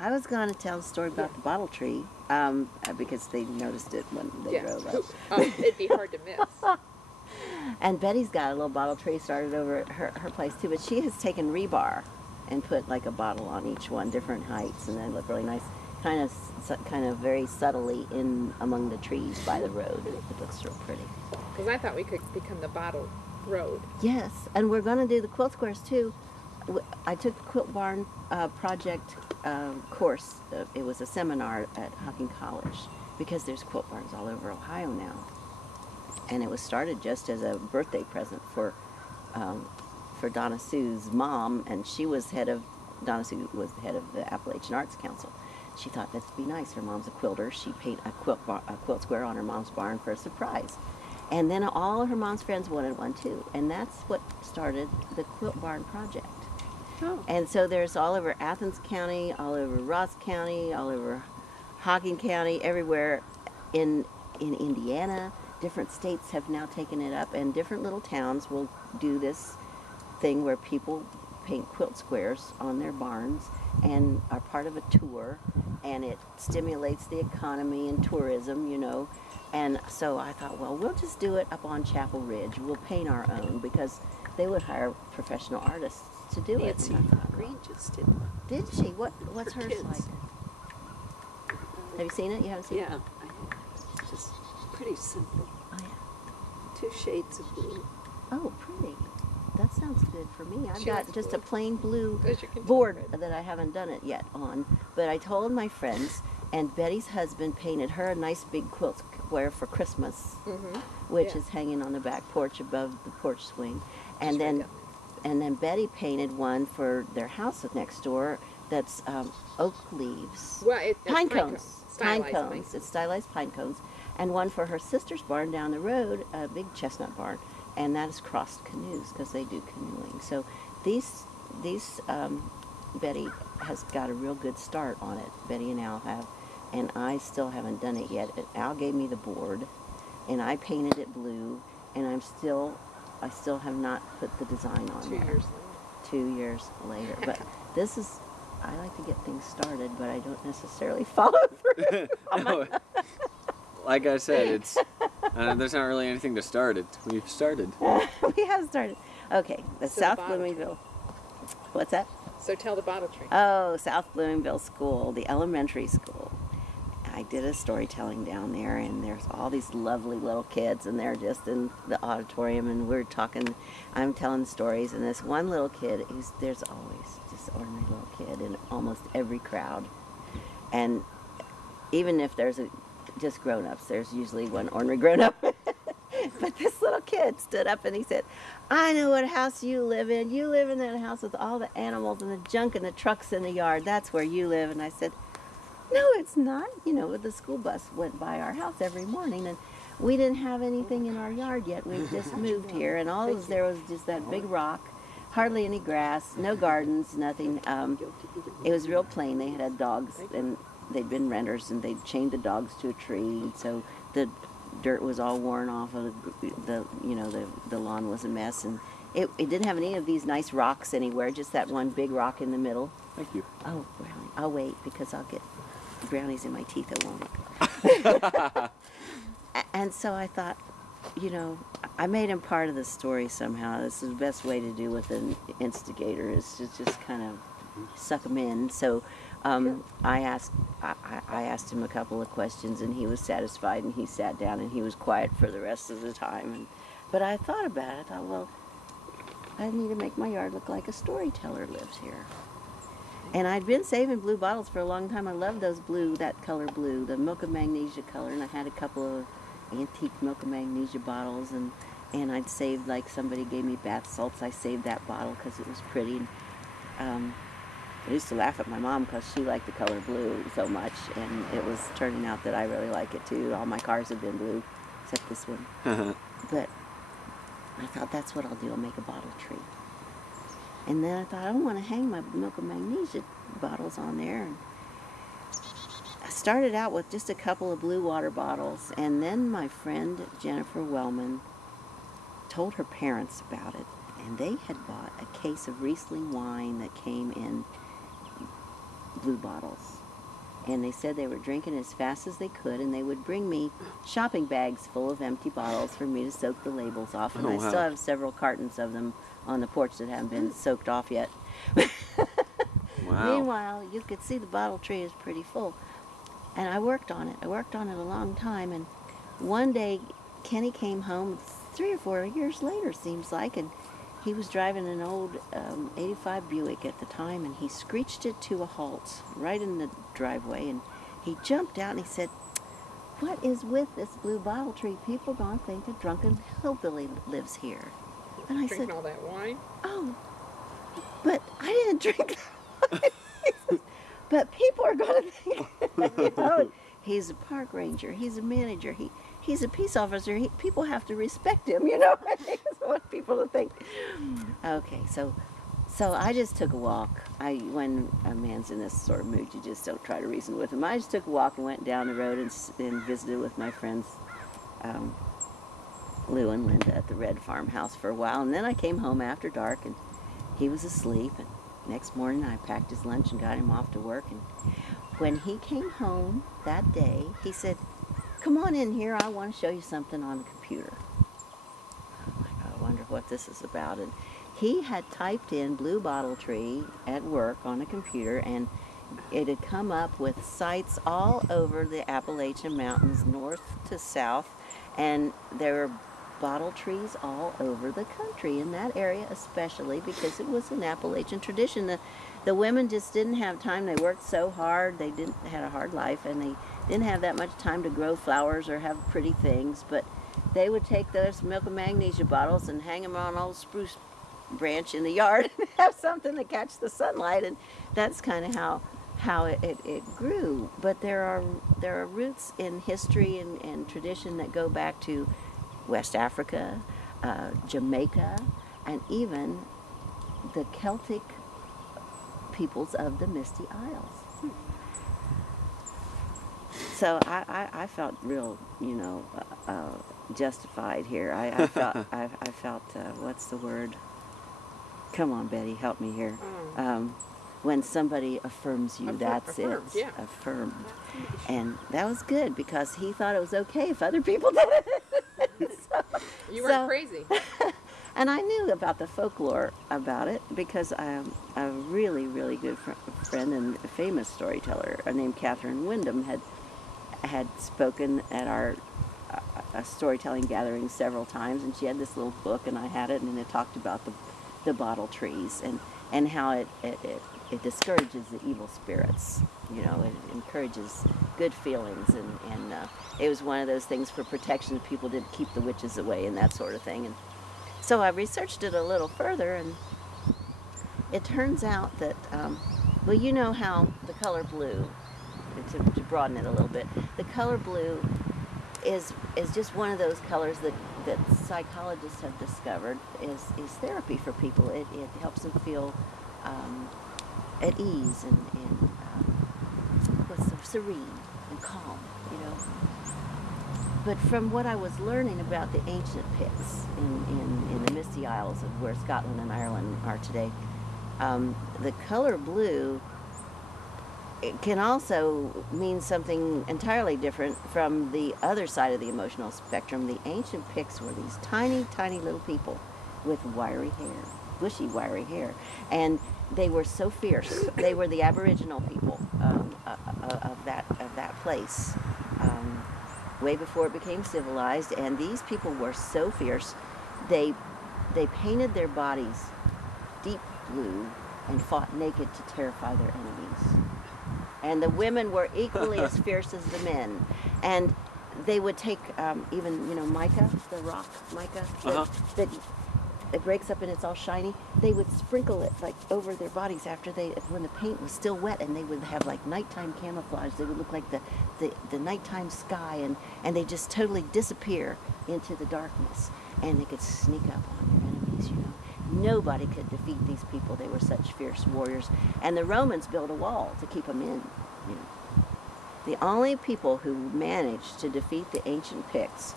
I was going to tell the story about the bottle tree because they noticed it when they drove up. It'd be hard to miss. And Betty's got a little bottle tree started over at her place too, but she has taken rebar and put like a bottle on each one, different heights, and they look really nice. Kind of very subtly in among the trees by the road. It looks real pretty. Because I thought we could become the bottle road. Yes, and we're going to do the quilt squares too. I took the Quilt Barn project course. It was a seminar at Hocking College because there's quilt barns all over Ohio now. And it was started just as a birthday present for Donna Sue's mom, and she was Donna Sue was the head of the Appalachian Arts Council. She thought that'd be nice. Her mom's a quilter. She painted a quilt square on her mom's barn for a surprise. And then all of her mom's friends wanted one too. And that's what started the Quilt Barn project. Oh. And so there's all over Athens County, all over Ross County, all over Hocking County, everywhere in Indiana. Different states have now taken it up, and different little towns will do this thing where people paint quilt squares on their barns and are part of a tour, and it stimulates the economy and tourism, you know. And so I thought, well, we'll just do it up on Chapel Ridge. We'll paint our own, because they would hire professional artists to do it. Nancy Green just did one. Did she? What's For hers kids. like? Have you seen it? You haven't seen it? Yeah, I have. It's just pretty simple. Oh, yeah. 2 shades of blue. Oh, pretty. That sounds good for me. I've She got likes just blue. a plain blue As you can board tell. that I haven't done it yet on. But I told my friends, and Betty's husband painted her a nice big quilt square for Christmas, which Yeah. is hanging on the back porch above the porch swing. Just And right then Betty painted one for their house next door that's oak leaves. Well, it's Pine cones. Pine Stylized cones. It's stylized pine cones. And one for her sister's barn down the road, a big chestnut barn, and that is crossed canoes because they do canoeing. So these Betty has got a real good start on it. Betty and Al have, and I still haven't done it yet. Al gave me the board, and I painted it blue, and I still have not put the design on 2 there. years 2 years later. But this is, I like to get things started, but I don't necessarily follow through. No, like I said, it's there's not really anything to start it. We've started. We have started. Okay, the So the South bottle tree. Bloomingville. What's that? So tell the bottle tree. Oh, South Bloomingville School, the elementary school. I did a storytelling down there, and there's all these lovely little kids, and they're just in the auditorium, and we're talking. I'm telling stories, and this one little kid, there's always just an ordinary little kid in almost every crowd, and even if there's just grown-ups, there's usually one ornery grown-up. But this little kid stood up and he said, "I know what house you live in. You live in that house with all the animals and the junk and the trucks in the yard. That's where you live." And I said, "No, it's not. You know, the school bus went by our house every morning, and we didn't have anything in our yard yet. We just moved here, and all there was just that big rock, hardly any grass, no gardens, nothing. It was real plain. They had dogs, and they'd been renters, and they'd chained the dogs to a tree, and so the dirt was all worn off of the lawn was a mess, and it didn't have any of these nice rocks anywhere, just that one big rock in the middle." Thank you. Oh, brownie. I'll wait because I'll get brownies in my teeth at won't. And so I thought, you know, I made him part of the story somehow. This is the best way to do with an instigator, is to just kind of suck him in. So I asked him a couple of questions, and he was satisfied, and he sat down, and he was quiet for the rest of the time. But I thought about it. I thought, well, I need to make my yard look like a storyteller lives here. And I'd been saving blue bottles for a long time. I love those blue, that color blue, the milk of magnesia color, and I had a couple of antique milk of magnesia bottles, and I'd saved, like somebody gave me bath salts, I saved that bottle because it was pretty. I used to laugh at my mom because she liked the color blue so much, and it was turning out that I really like it too. All my cars have been blue, except this one. But I thought, that's what I'll do. I'll make a bottle tree. And then I thought, I don't want to hang my milk of magnesia bottles on there. And I started out with just a couple of blue water bottles, and then my friend Jennifer Wellman told her parents about it, and they had bought a case of Riesling wine that came in blue bottles. And they said they were drinking as fast as they could, and they would bring me shopping bags full of empty bottles for me to soak the labels off. And Oh, I wow. still have several cartons of them on the porch that haven't been soaked off yet. Wow. Meanwhile, you could see the bottle tree is pretty full. And I worked on it. I worked on it a long time. And one day, Kenny came home 3 or 4 years later, seems like, and he was driving an old 85 Buick at the time, and he screeched it to a halt right in the driveway. And he jumped out and he said, "What is with this blue bottle tree? People are going to think a drunken hillbilly lives here." And I Drinking said, all that wine. "Oh, but I didn't drink that." But people are going to think, you know, he's a park ranger, he's a manager, he's a peace officer. People have to respect him, you know. I want people to think. Okay, so I just took a walk. When a man's in this sort of mood, you just don't try to reason with him. I just took a walk and went down the road and visited with my friends Lou and Linda at the Red Farmhouse for a while. And then I came home after dark, and he was asleep. And next morning, I packed his lunch and got him off to work. And when he came home that day, he said, "Come on in here. I want to show you something on the computer." I wonder what this is about. And he had typed in blue bottle tree at work on a computer, and it had come up with sites all over the Appalachian Mountains, north to south, and there were bottle trees all over the country, in that area especially, because it was an Appalachian tradition. The women just didn't have time. They worked so hard. They had a hard life, and they didn't have that much time to grow flowers or have pretty things, but they would take those milk and magnesia bottles and hang them on an old spruce branch in the yard and have something to catch the sunlight, and that's kind of how it grew. But there are roots in history and tradition that go back to West Africa, Jamaica, and even the Celtic peoples of the Misty Isles. So I felt real, justified here. I felt what's the word? Come on, Betty, help me here. When somebody affirms you, that's affirmed, it. yeah. Affirmed. And that was good, because he thought it was okay if other people did it. You weren't crazy. And I knew about the folklore about it, because a really, really good friend and a famous storyteller named Catherine Wyndham had spoken at our storytelling gathering several times, and she had this little book, and I had it, and it talked about the bottle trees and how it discourages the evil spirits. It encourages good feelings, and it was one of those things for protection. People did keep the witches away and that sort of thing. And so I researched it a little further, and it turns out that, well, you know how the color blue, to broaden it a little bit, the color blue is just one of those colors that psychologists have discovered is therapy for people. It helps them feel at ease and serene and calm, But from what I was learning about the ancient Picts in the Misty Isles of where Scotland and Ireland are today, the color blue, it can also mean something entirely different from the other side of the emotional spectrum. The ancient Picts were these tiny, tiny little people with wiry hair, bushy, wiry hair, and they were so fierce. They were the Aboriginal people of that place, way before it became civilized. And these people were so fierce. They painted their bodies deep blue and fought naked to terrify their enemies. And the women were equally as fierce as the men. And they would take even mica, the rock mica that it breaks up and it's all shiny. They would sprinkle it like over their bodies when the paint was still wet, and they would have like nighttime camouflage. They would look like the nighttime sky, and they just totally disappear into the darkness, and they could sneak up on their enemies. Nobody could defeat these people. They were such fierce warriors. And the Romans built a wall to keep them in. The only people who managed to defeat the ancient Picts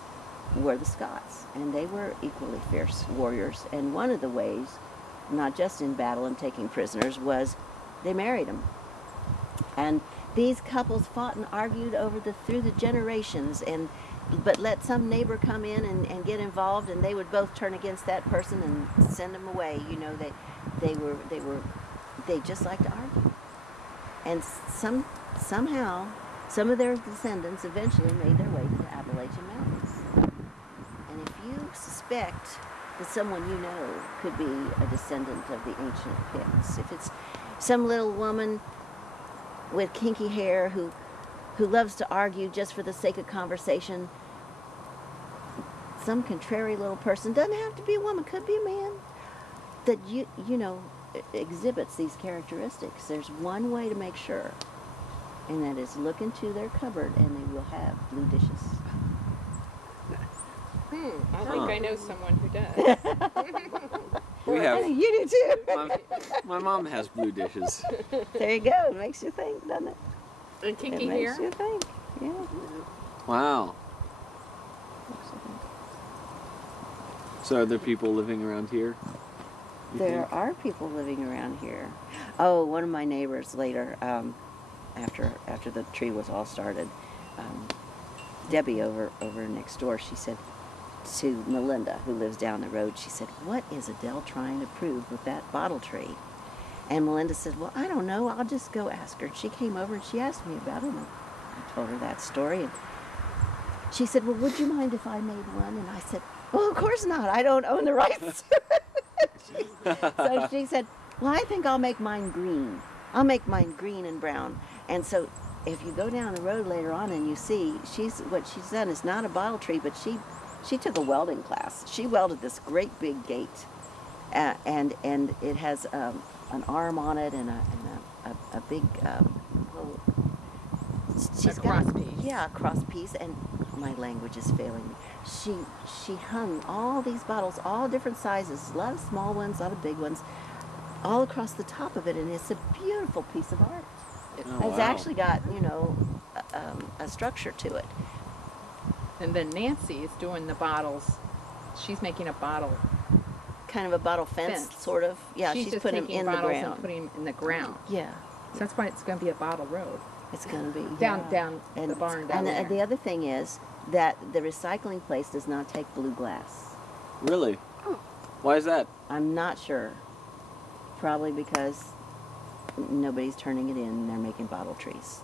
were the Scots, and they were equally fierce warriors. And one of the ways, not just in battle and taking prisoners, was they married them. And these couples fought and argued through the generations, but let some neighbor come in and get involved, and they would both turn against that person and send them away. You know, they just like to argue. And somehow some of their descendants eventually made their way to the Appalachian Mountains. And if you suspect that someone you know could be a descendant of the ancient Picts, if it's some little woman with kinky hair who loves to argue just for the sake of conversation, some contrary little person, doesn't have to be a woman, could be a man, that you know exhibits these characteristics, there's one way to make sure, and that is look into their cupboard and they will have blue dishes. I think I know someone who does. We have. You do too. My mom has blue dishes. There you go. It makes you think, doesn't it? And kinky It makes hair? you think. Yeah. Wow. So are there people living around here? you There think? are people living around here. Oh, one of my neighbors later, after the tree was all started, Debbie over next door, she said to Melinda, who lives down the road, she said, "What is Adele trying to prove with that bottle tree?" And Melinda said, "Well, I don't know. I'll just go ask her." And she came over and she asked me about it, and I told her that story. And she said, "Well, would you mind if I made one?" And I said, "Well, of course not. I don't own the rights." So she said, "Well, I think I'll make mine green. I'll make mine green and brown." And so if you go down the road later on and you see, what she's done is not a bottle tree, but she took a welding class. She welded this great big gate, and it has an arm on it and a big little. She's got cross piece. Yeah, a cross piece, and my language is failing me. She hung all these bottles, all different sizes, a lot of small ones, a lot of big ones, all across the top of it, and it's a beautiful piece of art. Oh, It's wow. actually got, a structure to it. And then Nancy is doing the bottles. She's making a bottle. Kind of a bottle fence, Fence. sort of. Yeah, she's just putting them taking in the bottles ground. and putting them in the ground. Yeah, So that's why it's going to be a bottle road. it's going to be. Down And the barn down and there. the other thing is that the recycling place does not take blue glass. Really? Why is that? I'm not sure. Probably because nobody's turning it in. They're making bottle trees.